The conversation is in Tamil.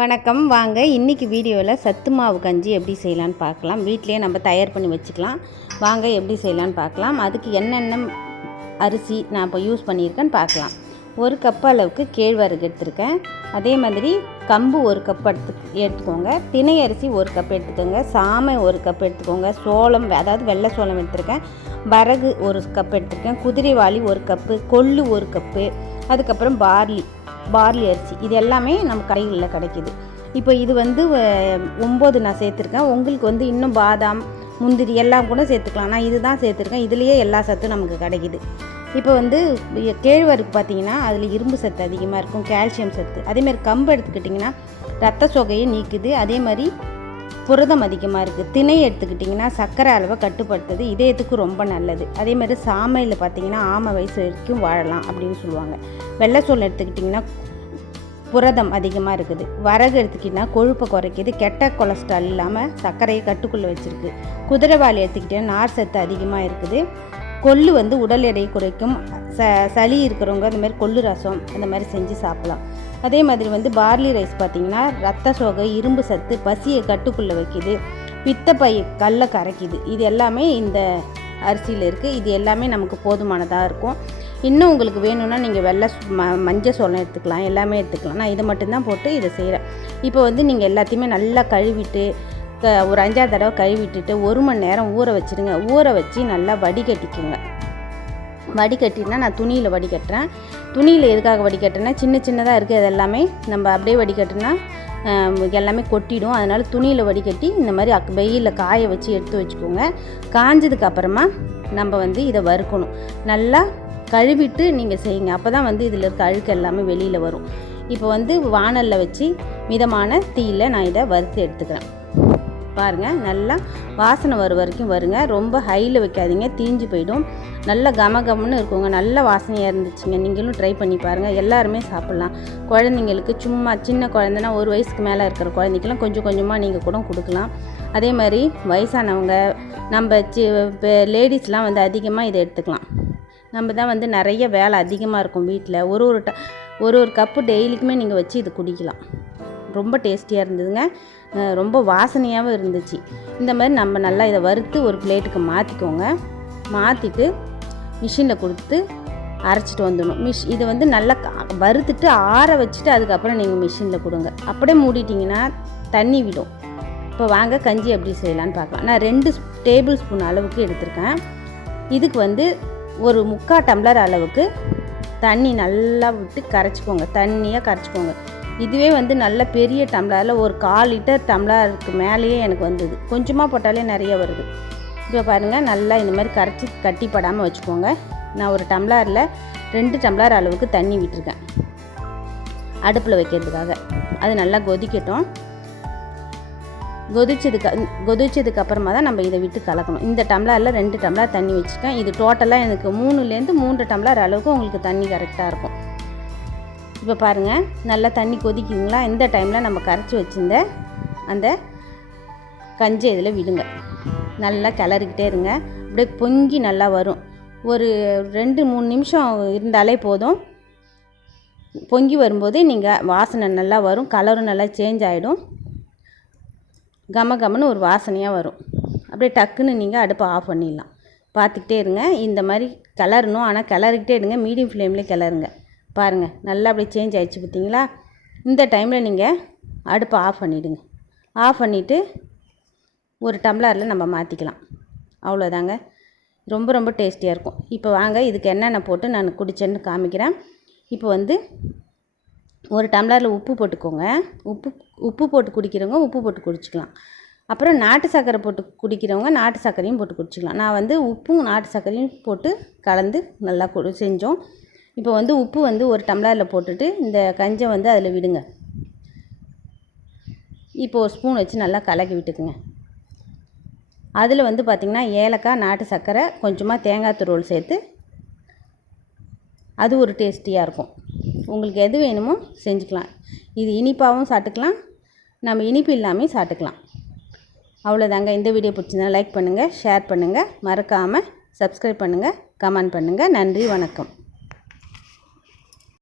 வணக்கம். வாங்க இன்றைக்கி வீடியோவில் சத்து மாவு கஞ்சி எப்படி செய்யலான்னு பார்க்கலாம். வீட்டிலேயே நம்ம தயார் பண்ணி வச்சுக்கலாம். வாங்க எப்படி செய்யலான்னு பார்க்கலாம். அதுக்கு என்னென்ன அரிசி நான் இப்போ யூஸ் பண்ணியிருக்கேன்னு பார்க்கலாம். ஒரு கப் அளவுக்கு கேழ்வரகு எடுத்திருக்கேன். அதே மாதிரி கம்பு ஒரு கப் எடுத்து எடுத்துக்கோங்க. தினை அரிசி ஒரு கப் எடுத்துக்கோங்க. சாமை ஒரு கப் எடுத்துக்கோங்க. சோளம் அதாவது வெள்ளை சோளம் எடுத்திருக்கேன். வரகு ஒரு கப் எடுத்திருக்கேன். குதிரைவாளி ஒரு கப்பு கொள்ளு ஒரு கப்பு அதுக்கப்புறம் பார்லி பார்லி அரிசி. இது எல்லாமே நம்ம கடைகளில் கிடைக்கிது. இப்போ இது வந்து ஒம்பது நான் சேர்த்துருக்கேன். உங்களுக்கு வந்து இன்னும் பாதாம் முந்திரி எல்லாம் கூட சேர்த்துக்கலாம். நான் இது தான் சேர்த்துருக்கேன். இதுலேயே எல்லா சத்தும் நமக்கு கிடைக்கிது. இப்போ வந்து கேழ்வருக்கு கேழ்வரகு பார்த்தீங்கன்னா அதில் இரும்பு சத்து அதிகமாக இருக்கும் கால்சியம் சத்து. அதேமாதிரி கம்பு எடுத்துக்கிட்டிங்கன்னா ரத்த சோகையை நீக்குது. அதே மாதிரி புரதம் அதிகமாக இருக்குது திணை எடுத்துக்கிட்டிங்கன்னா சர்க்கரை அளவை கட்டுப்படுத்துறது இதயத்துக்கு ரொம்ப நல்லது. அதே மாதிரி சாமையில் பார்த்தீங்கன்னா ஆமை வயசு வரைக்கும் வாழலாம் அப்படின்னு சொல்லுவாங்க. வெள்ளை சோளம் எடுத்துக்கிட்டிங்கன்னா புரதம் அதிகமாக இருக்குது. வரகு எடுத்துக்கிட்டிங்கன்னா கொழுப்பை குறைக்குது. கெட்ட கொலஸ்ட்ரால் இல்லாமல் சர்க்கரையை கட்டுக்குள்ளே வச்சுருக்கு. குதிரைவாளி எடுத்துக்கிட்டிங்கன்னா நார் சத்து அதிகமாக இருக்குது. கொள்ளு வந்து உடல் எடையை குறைக்கும். ச சளி இருக்கிறவங்க அந்த மாதிரி கொள்ளு ரசம் அந்த மாதிரி செஞ்சு சாப்பிடலாம். அதே மாதிரி வந்து பார்லி ரைஸ் பார்த்திங்கன்னா ரத்த சோகை இரும்பு சத்து பசியை கட்டுக்குள்ளே வைக்குது. பித்தப்பை கல்லை கரைக்குது. இது எல்லாமே இந்த அரிசியில் இருக்குது இது எல்லாமே நமக்கு போதுமானதாக இருக்கும். இன்னும் உங்களுக்கு வேணும்னா நீங்கள் வெள்ளை ம மஞ்சள் சோளம் எடுத்துக்கலாம். எல்லாமே எடுத்துக்கலாம். நான் இதை மட்டும்தான் போட்டு இதை செய்கிறேன் இப்போ வந்து நீங்கள் எல்லாத்தையுமே நல்லா கழுவிட்டு க- ஒரு அஞ்சாறு தடவை கழுவிட்டுட்டு ஒரு மணி நேரம் ஊற வச்சுருங்க. ஊற வச்சு நல்லா வடிகட்டிக்குங்க. வடிகட்டினா நான் துணியில் வடிகட்டுறேன். துணியில் எதுக்காக வடிகட்டுறேன்னா சின்ன சின்னதாக இருக்குது அது எல்லாமே நம்ம அப்படியே வடிகட்டுனா எல்லாமே கொட்டிடும். அதனால் துணியில் வடிகட்டி இந்த மாதிரி அக் வெயிலில் காய வச்சு எடுத்து வச்சுக்கோங்க. காஞ்சதுக்கு அப்புறமா நம்ம வந்து இதை வறுக்கணும். நல்லா கழுவிட்டு நீங்கள் செய்யுங்க. அப்போ தான் வந்து இதில் இருக்க அழுக்கு எல்லாமே வெளியில் வரும். இப்போ வந்து வாணலில் வச்சு மிதமான தீயில் நான் இதை வறுத்து எடுத்துக்கிறேன். பாருங்கள் நல்லா வாசனை வர வரைக்கும் வருங்க. ரொம்ப ஹையில் வைக்காதீங்க. தீஞ்சு போயிடும். நல்ல கம கமன்னு இருக்குங்க. நல்ல வாசனையாக இருந்துச்சுங்க. நீங்களும் ட்ரை பண்ணி பாருங்கள் எல்லாருமே சாப்பிட்லாம். குழந்தைங்களுக்கு சும்மா சின்ன குழந்தைனா ஒரு வயசுக்கு மேலே இருக்கிற குழந்தைக்கெல்லாம் கொஞ்சம் கொஞ்சமாக நீங்கள் கூட கொடுக்கலாம். அதே மாதிரி வயசானவங்க நம்ம சி லேடிஸ்லாம் வந்து அதிகமாக இதை எடுத்துக்கலாம். நம்ம தான் வந்து நிறைய வேலை அதிகமாக இருக்கும் வீட்டில் ஒரு ஒரு ட ஒரு ஒரு கப்பு டெய்லிக்குமே நீங்கள் வச்சு இது குடிக்கலாம். ரொம்ப டேஸ்டியாக இருந்ததுங்க. ரொம்ப வாசனையாகவும் இருந்துச்சு. இந்த மாதிரி நம்ம நல்லா இதை வறுத்து ஒரு பிளேட்டுக்கு மாற்றிக்கோங்க மாற்றிட்டு மிஷினில் கொடுத்து அரைச்சிட்டு வந்துடணும். மிஷ் இது வந்து நல்லா வறுத்துட்டு ஆற வச்சுட்டு அதுக்கப்புறம் நீங்கள் மிஷினில் கொடுங்க. அப்படியே மூடிட்டிங்கன்னா தண்ணி விடும். இப்போ வாங்க கஞ்சி எப்படி செய்யலான்னு பார்க்கலாம். நான் ரெண்டு டேபிள் ஸ்பூன் அளவுக்கு எடுத்திருக்கேன். இதுக்கு வந்து ஒரு முக்கால் டம்ளர் அளவுக்கு தண்ணி நல்லா விட்டு கரைச்சிக்கோங்க. தண்ணியாக கரைச்சிக்கோங்க. இதுவே வந்து நல்ல பெரிய டம்ளரில் ஒரு கால் லிட்டர் டம்ளருக்கு மேலேயே எனக்கு வந்தது. கொஞ்சமாக போட்டாலே நிறைய வருது. இப்போ பாருங்கள் நல்லா இந்த மாதிரி கரைச்சி கட்டிப்படாமல் வச்சுக்கோங்க. நான் ஒரு டம்ளரில் ரெண்டு டம்ளர் அளவுக்கு தண்ணி விட்டுருக்கேன். அடுப்பில் வைக்கிறதுக்காக. அது நல்லா கொதிக்கட்டும். கொதிச்சதுக்கு கொதிச்சதுக்கு அப்புறமா தான் நம்ம இதை விட்டு கலக்கணும். இந்த டம்ளரில் ரெண்டு டம்ளர் தண்ணி வச்சுருக்கேன். இது டோட்டலாக எனக்கு மூணுலேருந்து மூன்று டம்ளர் அளவுக்கு உங்களுக்கு தண்ணி கரெக்டாக இருக்கும். இப்போ பாருங்கள் நல்லா தண்ணி கொதிக்குங்களா இந்த டைமில் நம்ம கரைச்சி வச்சிருந்த அந்த கஞ்சி இதில் விடுங்க. நல்லா கிளறிக்கிட்டே இருங்க. அப்படியே பொங்கி நல்லா வரும். ஒரு ரெண்டு மூணு நிமிஷம் இருந்தாலே போதும். பொங்கி வரும்போதே நீங்கள் வாசனை நல்லா வரும். கலரும் நல்லா சேஞ்ச் ஆகிடும் கம கமன்னு ஒரு வாசனையாக வரும். அப்படியே டக்குன்னு நீங்கள் அடுப்பை ஆஃப் பண்ணிடலாம். பார்த்துக்கிட்டே இருங்க. இந்த மாதிரி கிளறணும். ஆனால் கிளறிக்கிட்டே இருங்க. மீடியம் ஃப்ளேம்லேயே கிளறுங்க. பாருங்கள் நல்லா அப்படியே சேஞ்ச் ஆகிடுச்சு பார்த்தீங்களா? இந்த டைமில் நீங்கள் அடுப்பை ஆஃப் பண்ணிவிடுங்க ஆஃப் பண்ணிவிட்டு ஒரு டம்ளரில் நம்ம மாற்றிக்கலாம் அவ்வளோதாங்க. ரொம்ப ரொம்ப டேஸ்டியாக இருக்கும். இப்போ வாங்க இதுக்கு என்னென்ன போட்டு நான் குடிச்சேன்னு காமிக்கிறேன். இப்போ வந்து ஒரு டம்ளரில் உப்பு போட்டுக்கோங்க. உப்பு உப்பு போட்டு குடிக்கிறவங்க உப்பு போட்டு குடிச்சிக்கலாம். அப்புறம் நாட்டு சர்க்கரை போட்டு குடிக்கிறவங்க நாட்டு சர்க்கரையும் போட்டு குடிச்சிக்கலாம். நான் வந்து உப்பும் நாட்டு சர்க்கரையும் போட்டு கலந்து நல்லா செஞ்சோம். இப்போ வந்து உப்பு வந்து ஒரு டம்ளரில் போட்டுட்டு இந்த கஞ்சை வந்து அதில் விடுங்க. இப்போ ஒரு ஸ்பூன் வச்சு நல்லா கலக்கி விட்டுக்குங்க. அதில் வந்து பார்த்திங்கன்னா ஏலக்காய் நாட்டு சர்க்கரை கொஞ்சமாக தேங்காய் துருவல் சேர்த்து அது ஒரு டேஸ்டியாக இருக்கும். உங்களுக்கு எது வேணுமோ செஞ்சுக்கலாம். இது இனிப்பாகவும் சாப்பிட்டுக்கலாம். நம்ம இனிப்பு இல்லாமல் சாப்பிட்டுக்கலாம். அவ்வளோதாங்க. இந்த வீடியோ பிடிச்சிருந்தா லைக் பண்ணுங்கள் ஷேர் பண்ணுங்கள் மறக்காமல் சப்ஸ்கிரைப் பண்ணுங்கள் கமெண்ட் பண்ணுங்கள் நன்றி வணக்கம்.